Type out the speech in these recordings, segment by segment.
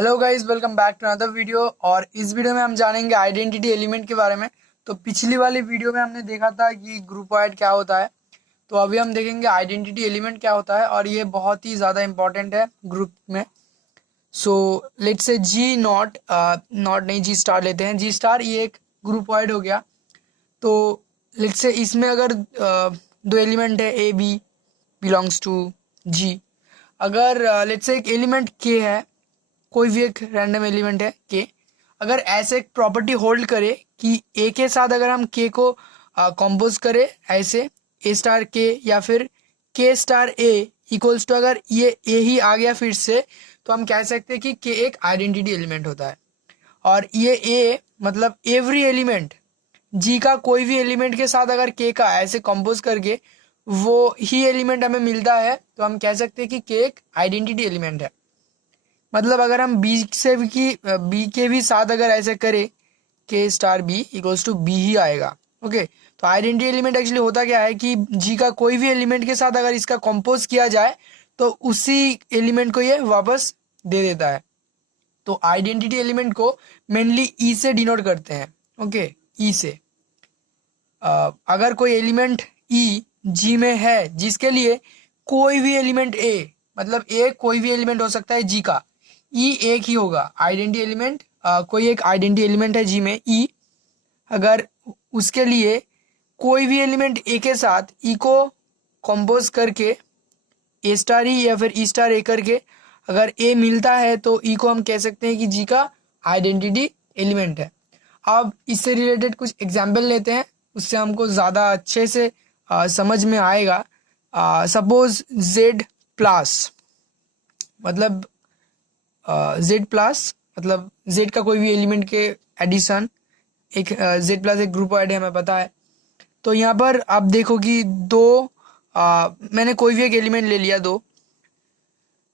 Hello guys, welcome back to another video. और इस video में हम जानेंगे आइडेंटिटी एलिमेंट के बारे में। तो पिछली वाली वीडियो में हमने देखा था कि ग्रुपॉइड क्या होता है। तो अभी हम देखेंगे आइडेंटिटी एलिमेंट क्या होता है, और ये बहुत ही ज़्यादा इंपॉर्टेंट है ग्रुप में। So let's say ji not not नहीं, जी स्टार लेते हैं। जी स्टार ये एक ग्रुपॉइड हो गया। तो लेट्स से इसमें अगर दो एलिमेंट है ए बी बिलोंग्स टू जी। अगर लेट्स से एक एलिमेंट के है, कोई भी एक रैंडम एलिमेंट है के, अगर ऐसे एक प्रॉपर्टी होल्ड करे कि ए के साथ अगर हम के को कंपोज करें ऐसे ए स्टार के, या फिर के स्टार ए इक्वल्स टू, अगर ये ए ही आ गया फिर से, तो हम कह सकते हैं कि के एक आइडेंटिटी एलिमेंट होता है। और ये ए मतलब एवरी एलिमेंट जी का कोई भी एलिमेंट के साथ अगर के का ऐसे कंपोज करके वो ही एलिमेंट हमें मिलता है, तो हम कह सकते हैं कि के एक आइडेंटिटी एलिमेंट है। मतलब अगर हम बी के भी साथ अगर ऐसे करें के star B equals to B ही आएगा। ओके, तो आइडेंटिटी एलिमेंट एक्चुअली होता क्या है कि जी का कोई भी एलिमेंट के साथ अगर इसका कंपोज किया जाए तो उसी एलिमेंट को ये वापस दे देता है। तो आइडेंटिटी एलिमेंट को मेनली ई से डिनोट करते हैं। ओके, ई से अगर कोई एलिमेंट ई जी में है जिसके लिए कोई भी एलिमेंट ए, मतलब ए कोई भी एलिमेंट हो सकता है जी का, ई एक ही होगा आइडेंटिटी एलिमेंट। कोई एक आइडेंटिटी एलिमेंट है जी में ई, अगर उसके लिए कोई भी एलिमेंट ए के साथ ई को कंपोज करके ए स्टार ई या फिर ई स्टार ए करके अगर ए मिलता है तो ई को हम कह सकते हैं कि जी का आइडेंटिटी एलिमेंट है। अब इससे रिलेटेड कुछ एग्जाम्पल लेते हैं, उससे हमको ज़्यादा अच्छे से समझ में आएगा। सपोज जेड प्लस, मतलब जेड प्लस मतलब जेड का कोई भी एलिमेंट के एडिशन, एक जेड प्लस एक ग्रुप ऐड है हमें पता है। तो यहाँ पर आप देखो कि मैंने कोई भी एक एलिमेंट ले लिया दो,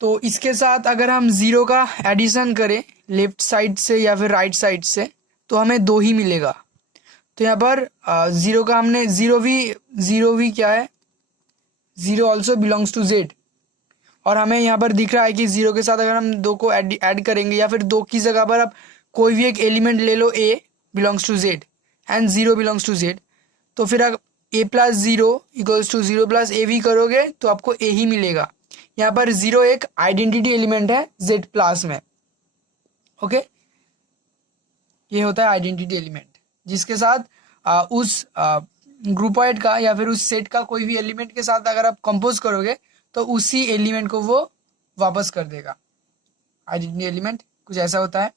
तो इसके साथ अगर हम ज़ीरो का एडिशन करें लेफ्ट साइड से या फिर राइट साइड से, तो हमें दो ही मिलेगा। तो यहाँ पर ज़ीरो का हमने ज़ीरो भी क्या है, zero also belongs to Z. और हमें यहाँ पर दिख रहा है कि ज़ीरो के साथ अगर हम दो को ऐड करेंगे, या फिर दो की जगह पर आप कोई भी एक एलिमेंट ले लो, a belongs to Z and zero belongs to Z, तो फिर अगर a plus zero equals to zero plus a भी करोगे तो आपको ए ही मिलेगा। यहाँ पर ज़ीरो एक आइडेंटिटी एलिमेंट है जेड प्लस में। ओके, ये होता है आइडेंटिटी एलिमेंट, जिसके साथ उस ग्रुपॉइड का या फिर उस सेट का कोई भी एलिमेंट के साथ अगर आप कंपोज करोगे तो उसी एलिमेंट को वो वापस कर देगा। आइडेंटिटी एलिमेंट कुछ ऐसा होता है।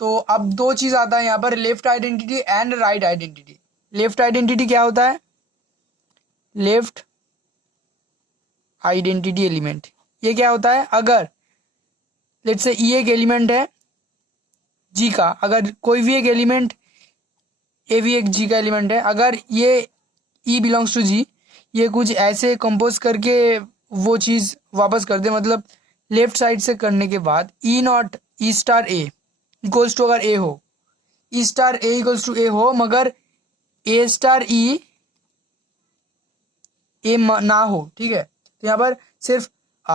तो अब दो चीज आता है यहाँ पर, left identity and right identity. Left identity क्या होता है? लेफ्ट आइडेंटिटी एलिमेंट ये क्या होता है? अगर लेट्स से ई एक एलिमेंट है जी का, अगर कोई भी एक एलिमेंट ए भी एक जी का एलिमेंट है, अगर ये ई बिलोंग्स टू जी, ये कुछ ऐसे कंपोज करके वो चीज़ वापस कर दे, मतलब लेफ्ट साइड से करने के बाद e naught e star a equals to, अगर ए हो e star a equals to a हो, मगर ए स्टार ई ए ना हो, ठीक है। तो यहाँ पर सिर्फ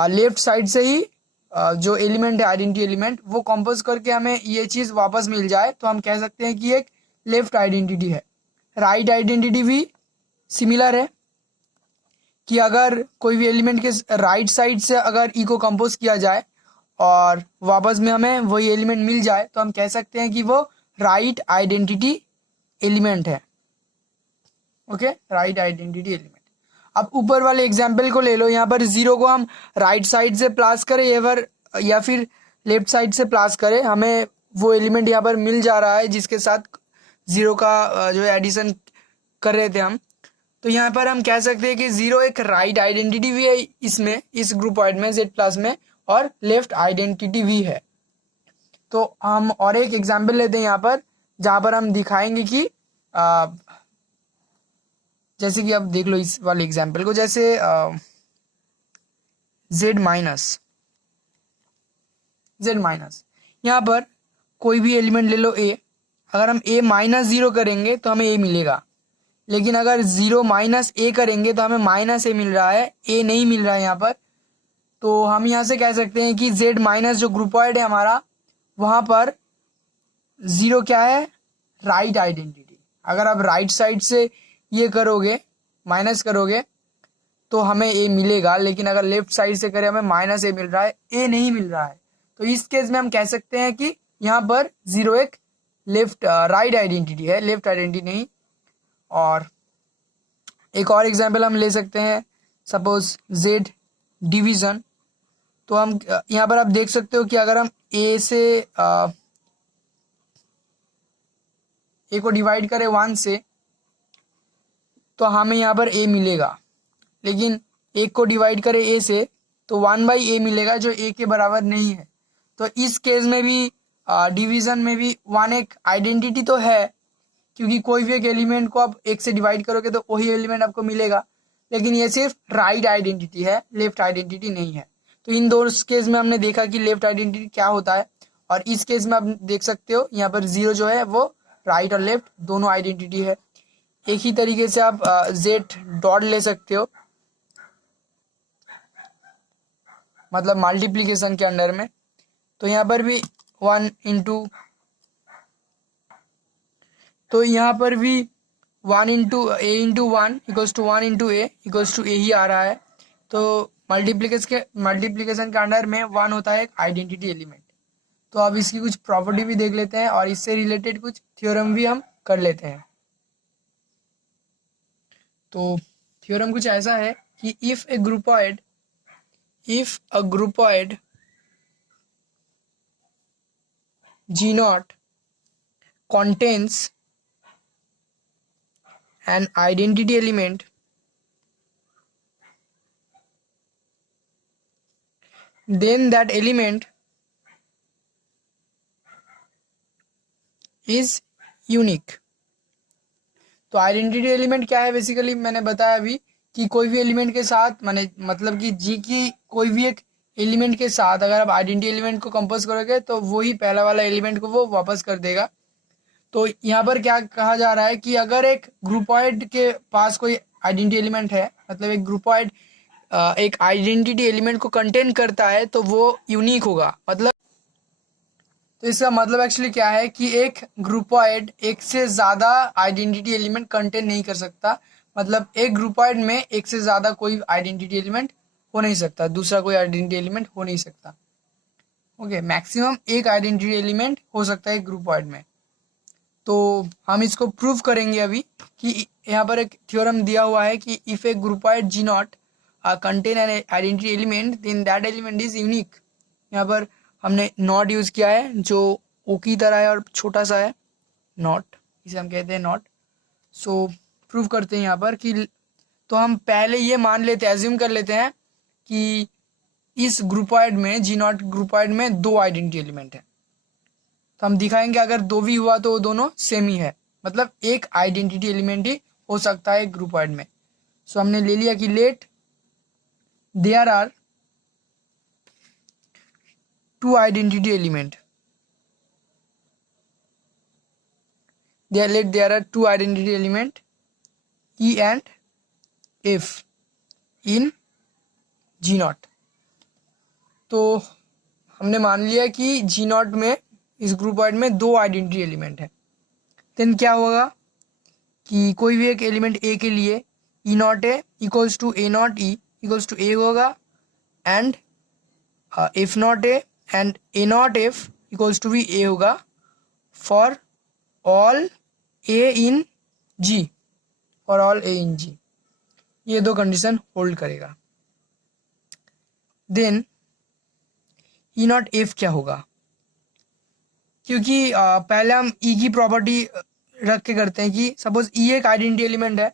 लेफ्ट साइड से ही जो एलिमेंट है आइडेंटिटी एलिमेंट वो कंपोज करके हमें ये चीज़ वापस मिल जाए, तो हम कह सकते हैं कि एक लेफ्ट आइडेंटिटी है। राइट आइडेंटिटी भी सिमिलर है कि अगर कोई भी एलिमेंट के राइट साइड से अगर ई को कंपोज किया जाए और वापस में हमें वही एलिमेंट मिल जाए, तो हम कह सकते हैं कि वो राइट आइडेंटिटी एलिमेंट है। Okay, right identity element. अब ऊपर वाले एग्जाम्पल को ले लो, यहाँ पर ज़ीरो को हम राइट साइड से प्लस करें या फिर लेफ्ट साइड से प्लस करें, हमें वो एलिमेंट यहाँ पर मिल जा रहा है जिसके साथ ज़ीरो का जो एडिशन कर रहे थे हम। तो यहाँ पर हम कह सकते हैं कि ज़ीरो एक राइट आइडेंटिटी भी है इसमें, इस ग्रुपॉइड में जेड प्लस में, और लेफ्ट आइडेंटिटी भी है। तो हम और एक एग्जाम्पल लेते हैं यहाँ पर, जहाँ पर हम दिखाएंगे कि जैसे कि आप देख लो इस वाले एग्जाम्पल को, जैसे जेड माइनस यहाँ पर कोई भी एलिमेंट ले लो ए, अगर हम ए माइनस ज़ीरो करेंगे तो हमें ए मिलेगा, लेकिन अगर ज़ीरो माइनस ए करेंगे तो हमें माइनस ए मिल रहा है, ए नहीं मिल रहा है यहाँ पर। तो हम यहाँ से कह सकते हैं कि जेड माइनस जो ग्रुपॉइड है हमारा वहाँ पर ज़ीरो क्या है, राइट आइडेंटिटी। अगर आप राइट साइड से ये करोगे, माइनस करोगे, तो हमें ए मिलेगा, लेकिन अगर लेफ्ट साइड से करें हमें माइनस ए मिल रहा है, ए नहीं मिल रहा है। तो इस केस में हम कह सकते हैं कि यहाँ पर ज़ीरो एक लेफ्ट राइट आइडेंटिटी है, लेफ्ट आइडेंटिटी नहीं। और एक और एग्जांपल हम ले सकते हैं, सपोज जेड डिवीज़न। तो हम यहाँ पर आप देख सकते हो कि अगर हम ए से ए को डिवाइड करें 1 से, तो हमें यहाँ पर ए मिलेगा, लेकिन एक को डिवाइड करें ए से तो 1/a मिलेगा, जो ए के बराबर नहीं है। तो इस केस में भी डिवीज़न में भी 1 एक आइडेंटिटी तो है, क्योंकि कोई भी एक एलिमेंट को आप एक से डिवाइड करोगे तो वही एलिमेंट आपको मिलेगा, लेकिन ये सिर्फ राइट आइडेंटिटी है, लेफ्ट आइडेंटिटी नहीं है। तो इन दो केस में हमने देखा कि लेफ्ट आइडेंटिटी क्या होता है, और इस केस में आप देख सकते हो यहाँ पर ज़ीरो जो है वो राइट और लेफ्ट दोनों आइडेंटिटी है। एक ही तरीके से आप जेड डॉट ले सकते हो, मतलब मल्टीप्लिकेशन के अंडर में। तो यहाँ पर भी 1 इंटू, तो यहाँ पर भी 1 into a into 1 equals to 1 into a equals to a ही आ रहा है। तो मल्टीप्लिकेशन के अंडर में 1 होता है एक आइडेंटिटी एलिमेंट। तो अब इसकी कुछ प्रॉपर्टी भी देख लेते हैं और इससे रिलेटेड कुछ थ्योरम भी हम कर लेते हैं। तो थ्योरम कुछ ऐसा है कि if a groupoid G naught contains an identity element, then that element is unique। तो आइडेंटिटी एलिमेंट क्या है, बेसिकली मैंने बताया अभी कि कोई भी एलिमेंट के साथ मतलब कि जी की कोई भी एक एलिमेंट के साथ अगर आप आइडेंटिटी एलिमेंट को कंपोज करोगे तो वही पहला वाला एलिमेंट को वो वापस कर देगा। तो यहाँ पर क्या कहा जा रहा है कि अगर एक ग्रुपॉइड के पास कोई आइडेंटिटी एलिमेंट है, मतलब एक ग्रुपॉइड एक आइडेंटिटी एलिमेंट को कंटेन करता है, तो वो यूनिक होगा। मतलब तो इसका मतलब एक्चुअली क्या है कि एक ग्रुपॉइड एक से ज़्यादा आइडेंटिटी एलिमेंट कंटेन नहीं कर सकता। मतलब एक ग्रुपॉइड में एक से ज़्यादा कोई आइडेंटिटी एलिमेंट हो नहीं सकता, दूसरा कोई आइडेंटिटी एलिमेंट हो नहीं सकता। ओके, मैक्सिमम एक आइडेंटिटी एलिमेंट हो सकता है एक ग्रुपॉइड में। तो हम इसको प्रूव करेंगे अभी कि यहाँ पर एक थ्योरम दिया हुआ है कि if a groupoid G naught contain an identity element then that element is unique. यहाँ पर हमने नॉट यूज़ किया है जो ओ की तरह है और छोटा सा है, नॉट, इसे हम कहते हैं नॉट। सो प्रूव करते हैं यहाँ पर कि, तो हम पहले ये मान लेते हैं, एज्यूम कर लेते हैं कि इस ग्रुपॉइड में जी नॉट ग्रुपॉइड में दो आइडेंटिटी एलिमेंट है। तो हम दिखाएंगे अगर दो भी हुआ तो वो दोनों सेम ही है, मतलब एक आइडेंटिटी एलिमेंट ही हो सकता है ग्रुपॉइड में। सो हमने ले लिया कि let there are two identity element, there are two identity element E and F in G naught। तो हमने मान लिया कि G naught में इस ग्रुपॉइड में दो आइडेंटिटी एलिमेंट है। देन क्या होगा कि कोई भी एक एलिमेंट ए के लिए e naught a equals to a naught e equals to a होगा, and f naught a and a naught F equals to भी ए होगा for all a in G, for all a in G. ये दो condition hold करेगा। Then e not f क्या होगा, क्योंकि पहले हम ई की प्रॉपर्टी रख के करते हैं कि सपोज ई एक आइडेंटिटी एलिमेंट है,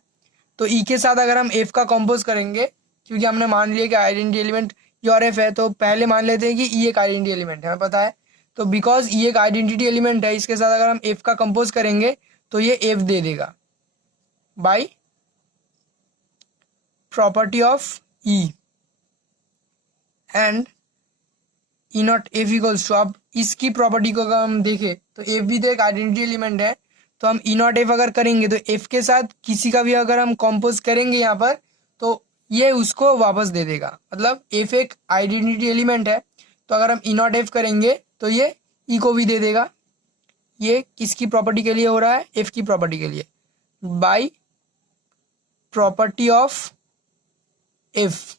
तो ई के साथ अगर हम एफ का कंपोज करेंगे, क्योंकि हमने मान लिया कि आइडेंटिटी एलिमेंट ई और एफ है, तो पहले मान लेते हैं कि ई एक आइडेंटिटी एलिमेंट है, हमें पता है। तो बिकॉज ई एक आइडेंटिटी एलिमेंट है, इसके साथ अगर हम एफ का कंपोज करेंगे तो ये एफ दे देगा by property of E, and E not F equals to, अब इसकी प्रॉपर्टी को अगर हम देखें तो एफ भी तो एक आइडेंटिटी एलिमेंट है, तो हम ई नॉट एफ अगर करेंगे तो एफ के साथ किसी का भी अगर हम कंपोज करेंगे यहाँ पर, तो ये उसको वापस दे देगा। मतलब एफ एक आइडेंटिटी एलिमेंट है, तो अगर हम ई नॉट एफ करेंगे तो ये ई को भी दे देगा। ये किसकी प्रॉपर्टी के लिए हो रहा है? एफ की प्रॉपर्टी के लिए, बाय प्रॉपर्टी ऑफ एफ,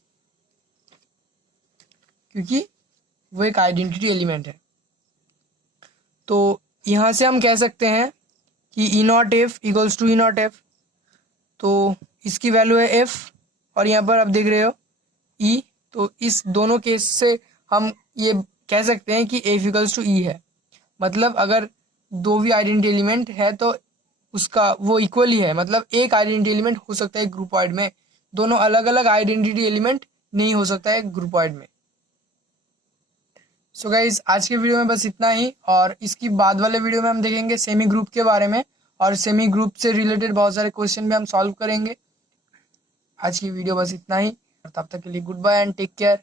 क्योंकि वो एक आइडेंटिटी एलिमेंट है। तो यहाँ से हम कह सकते हैं कि e not F equals to e not f. तो इसकी वैल्यू है एफ और यहाँ पर आप देख रहे हो ई। तो इस दोनों केस से हम ये कह सकते हैं कि एफ इक्वल्स टू ई है। मतलब अगर दो भी आइडेंटिटी एलिमेंट है तो उसका वो इक्वल ही है। मतलब एक आइडेंटिटी एलिमेंट हो सकता है ग्रुपॉइड में, दोनों अलग अलग आइडेंटिटी एलिमेंट नहीं हो सकता है ग्रुपॉइड में। सो गाइज आज के वीडियो में बस इतना ही, और इसकी बाद वाले वीडियो में हम देखेंगे सेमी ग्रुप के बारे में, और सेमी ग्रुप से रिलेटेड बहुत सारे क्वेश्चन भी हम सॉल्व करेंगे। आज की वीडियो बस इतना ही, और तब तक के लिए goodbye and take care.